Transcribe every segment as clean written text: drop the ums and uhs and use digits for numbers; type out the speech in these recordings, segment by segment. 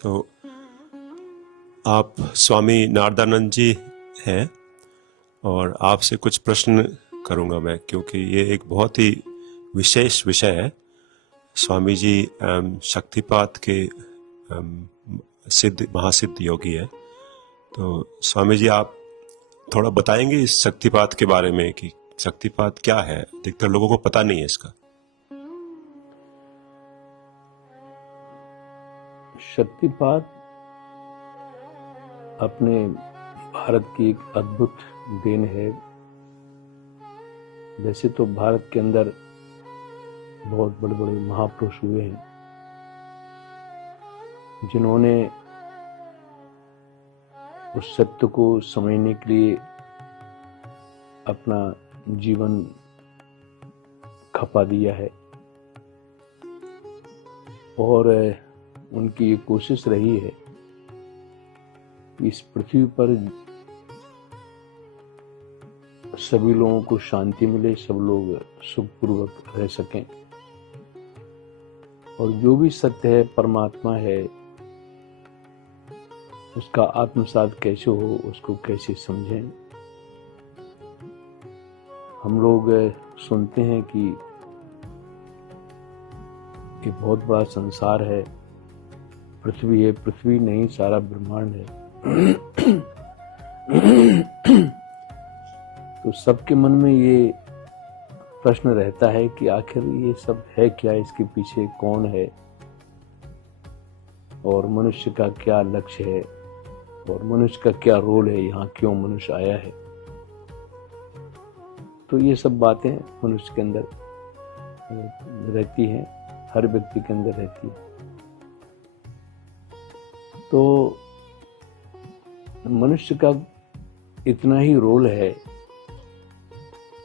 तो आप स्वामी नारदानंद जी हैं और आपसे कुछ प्रश्न करूंगा मैं, क्योंकि ये एक बहुत ही विशेष विषय है। स्वामी जी शक्तिपात के सिद्ध महासिद्ध योगी है। तो स्वामी जी, आप थोड़ा बताएंगे इस शक्तिपात के बारे में कि शक्तिपात क्या है? अधिकतर लोगों को पता नहीं है इसका। शक्तिपात अपने भारत की एक अद्भुत देन है। वैसे तो भारत के अंदर बहुत बड़े बड़े महापुरुष हुए हैं जिन्होंने उस सत्य को समझने के लिए अपना जीवन खपा दिया है और उनकी ये कोशिश रही है कि इस पृथ्वी पर सभी लोगों को शांति मिले, सब लोग सुखपूर्वक रह सकें और जो भी सत्य है, परमात्मा है, उसका आत्मसात कैसे हो, उसको कैसे समझें। हम लोग सुनते हैं कि ये बहुत बड़ा संसार है, पृथ्वी है, पृथ्वी नहीं सारा ब्रह्मांड है। तो सबके मन में ये प्रश्न रहता है कि आखिर ये सब है क्या, इसके पीछे कौन है और मनुष्य का क्या लक्ष्य है और मनुष्य का क्या रोल है, यहाँ क्यों मनुष्य आया है। तो ये सब बातें मनुष्य के अंदर रहती हैं, हर व्यक्ति के अंदर रहती है। तो मनुष्य का इतना ही रोल है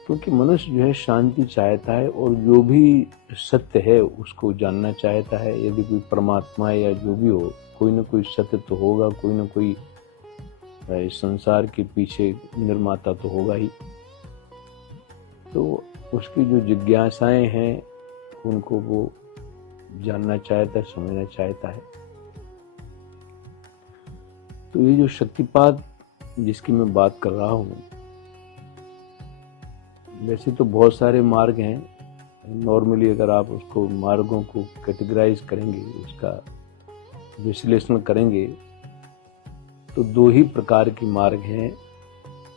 क्योंकि मनुष्य जो है शांति चाहता है और जो भी सत्य है उसको जानना चाहता है। यदि कोई परमात्मा या जो भी हो, कोई ना कोई सत्य तो होगा, कोई ना कोई इस संसार के पीछे निर्माता तो होगा ही। तो उसकी जो जिज्ञासाएं हैं उनको वो जानना चाहता है, समझना चाहता है। तो ये जो शक्तिपात जिसकी मैं बात कर रहा हूँ, वैसे तो बहुत सारे मार्ग हैं। नॉर्मली अगर आप उसको मार्गों को कैटेगराइज करेंगे, उसका विश्लेषण करेंगे, तो दो ही प्रकार के मार्ग हैं।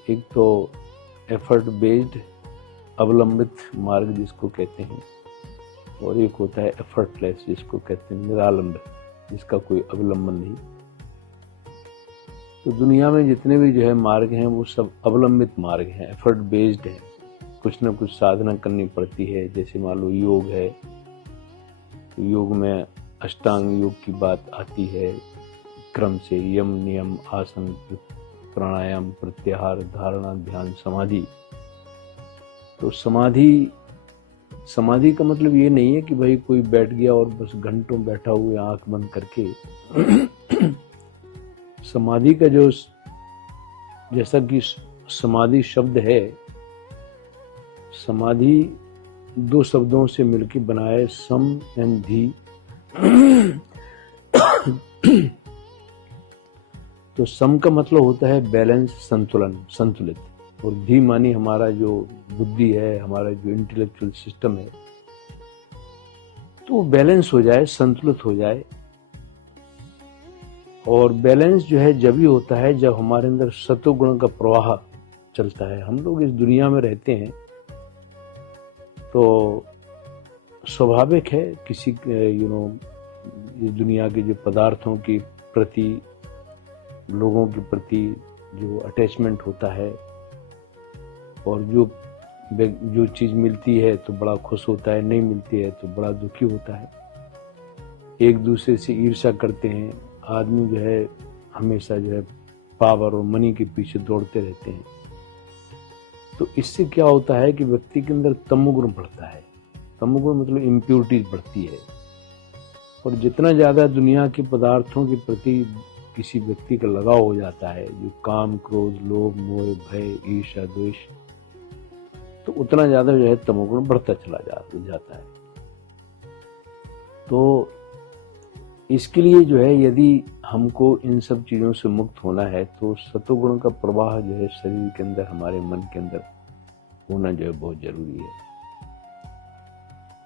एक तो एफर्ट बेस्ड अवलंबित मार्ग जिसको कहते हैं, और एक होता है एफर्टलेस जिसको कहते हैं निरालंब, जिसका कोई अवलंबन नहीं। तो दुनिया में जितने भी जो है मार्ग हैं वो सब अवलंबित मार्ग हैं, एफर्ट बेस्ड है। कुछ ना कुछ साधना करनी पड़ती है। जैसे मान लो योग है, तो योग में अष्टांग योग की बात आती है, क्रम से यम नियम आसन प्राणायाम प्रत्याहार धारणा ध्यान समाधि। तो समाधि का मतलब ये नहीं है कि भाई कोई बैठ गया और बस घंटों बैठा हुआ आंख बंद करके। समाधि का जो, जैसा कि समाधि शब्द है, समाधि दो शब्दों से मिलकर बनाए, सम एंड धी। तो सम का मतलब होता है बैलेंस, संतुलन, संतुलित, और धी मानी हमारा जो बुद्धि है, हमारा जो इंटेलेक्चुअल सिस्टम है, तो वो बैलेंस हो जाए, संतुलित हो जाए। और बैलेंस जो है जब ही होता है जब हमारे अंदर सत्वगुण का प्रवाह चलता है। हम लोग इस दुनिया में रहते हैं तो स्वाभाविक है किसी इस दुनिया के जो पदार्थों के प्रति, लोगों के प्रति जो अटैचमेंट होता है, और जो चीज़ मिलती है तो बड़ा खुश होता है, नहीं मिलती है तो बड़ा दुखी होता है। एक दूसरे से ईर्ष्या करते हैं। आदमी जो है हमेशा जो है पावर और मनी के पीछे दौड़ते रहते हैं। तो इससे क्या होता है कि व्यक्ति के अंदर तमोगुण बढ़ता है। तमोगुण मतलब इम्प्योरिटीज बढ़ती है। और जितना ज़्यादा दुनिया के पदार्थों के प्रति किसी व्यक्ति का लगाव हो जाता है, जो काम क्रोध लोभ मोह भय ईर्ष्या द्वेष, तो उतना ज़्यादा जो है तमोगुण बढ़ता चला जाता है। तो इसके लिए जो है यदि हमको इन सब चीज़ों से मुक्त होना है तो सतोगुण का प्रवाह जो है शरीर के अंदर, हमारे मन के अंदर होना जो है बहुत जरूरी है।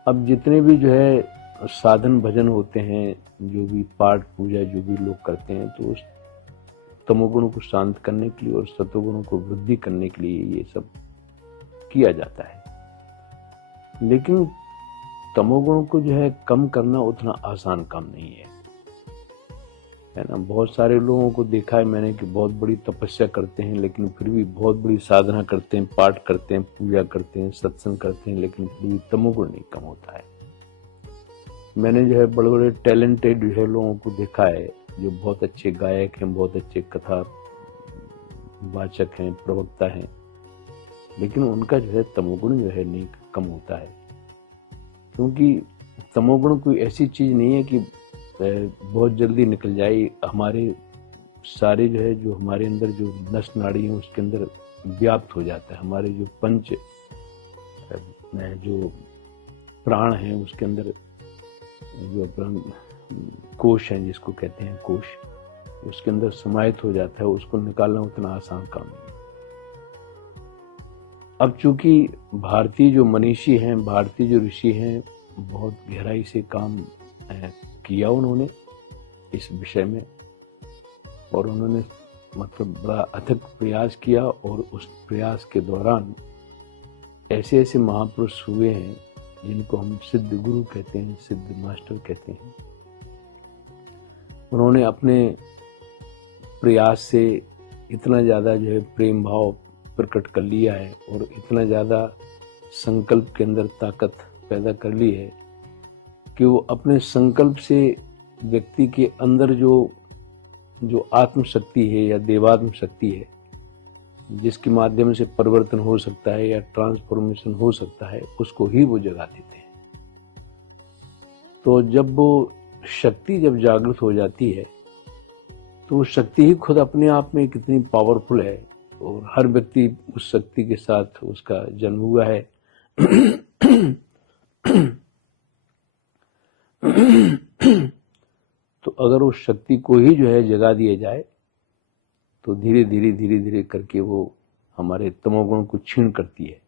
अब जितने भी जो है साधन भजन होते हैं, जो भी पाठ पूजा जो भी लोग करते हैं, तो उस तमोगुण को शांत करने के लिए और सतोगुणों को वृद्धि करने के लिए ये सब किया जाता है। लेकिन तमोगुण को जो है कम करना उतना आसान काम नहीं है ना। बहुत सारे लोगों को देखा है मैंने कि बहुत बड़ी तपस्या करते हैं, लेकिन फिर भी बहुत बड़ी साधना करते हैं, पाठ करते हैं, पूजा करते हैं, सत्संग करते हैं, लेकिन फिर भी तमोगुण नहीं कम होता है। मैंने जो है बड़े बड़े टैलेंटेड जो है लोगों को देखा है, जो बहुत अच्छे गायक हैं, बहुत अच्छे कथा वाचक हैं, प्रवक्ता हैं, लेकिन उनका जो है तमोगुण जो है नहीं कम होता है। क्योंकि तमोगुण कोई ऐसी चीज नहीं है कि बहुत जल्दी निकल जाए। हमारे सारे जो है, जो हमारे अंदर जो नस नाड़ी है उसके अंदर व्याप्त हो जाता है। हमारे जो पंच जो प्राण हैं उसके अंदर जो कोश है, जिसको कहते हैं कोश, उसके अंदर समाहित हो जाता है। उसको निकालना उतना आसान काम नहीं। अब चूंकि भारतीय जो मनीषी हैं, भारतीय जो ऋषि हैं, बहुत गहराई से काम किया उन्होंने इस विषय में, और उन्होंने मतलब बड़ा अथक प्रयास किया, और उस प्रयास के दौरान ऐसे ऐसे महापुरुष हुए हैं जिनको हम सिद्ध गुरु कहते हैं, सिद्ध मास्टर कहते हैं। उन्होंने अपने प्रयास से इतना ज़्यादा जो है प्रेम भाव प्रकट कर लिया है, और इतना ज़्यादा संकल्प के अंदर ताकत पैदा कर ली है कि वो अपने संकल्प से व्यक्ति के अंदर जो आत्म शक्ति है या देवात्म शक्ति है, जिसके माध्यम से परिवर्तन हो सकता है या ट्रांसफॉर्मेशन हो सकता है, उसको ही वो जगा देते हैं। तो जब वो शक्ति जब जागृत हो जाती है, तो वो शक्ति ही खुद अपने आप में कितनी पावरफुल है, और हर व्यक्ति उस शक्ति के साथ उसका जन्म हुआ है। तो अगर उस शक्ति को ही जो है जगा दिया जाए, तो धीरे धीरे करके वो हमारे तमोगुण को क्षीण करती है।